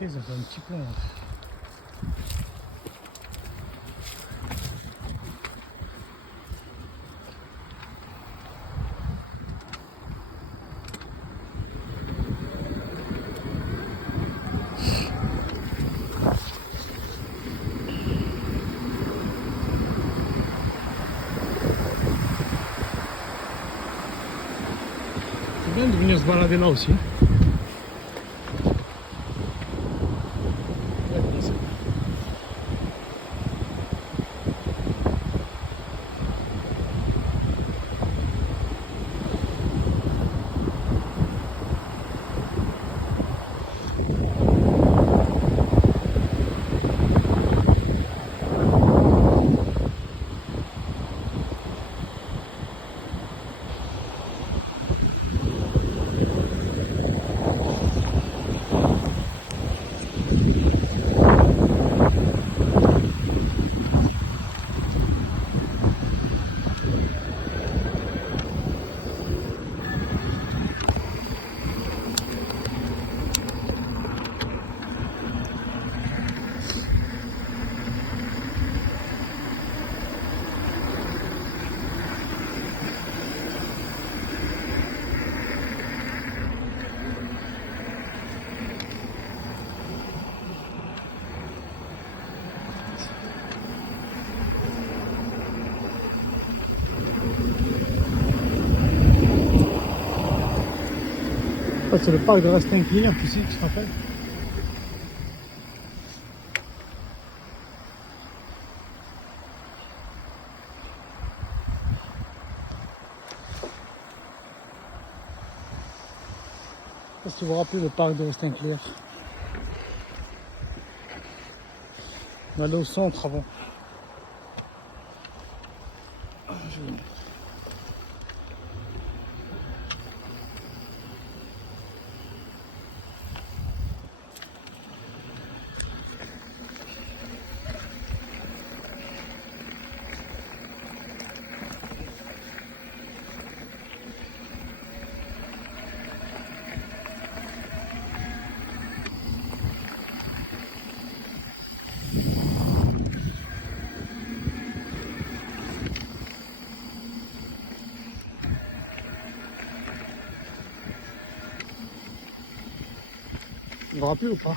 Tu sais, ça fait un petit pont. Là. C'est bien de venir se balader là aussi. C'est le parc de Rastein-Clear, tu sais, tu te rappelles? Je sais pas si vous vous rappelez le parc de Rastein-Clear. On allait au centre avant. Vous vous rappelez ou pas?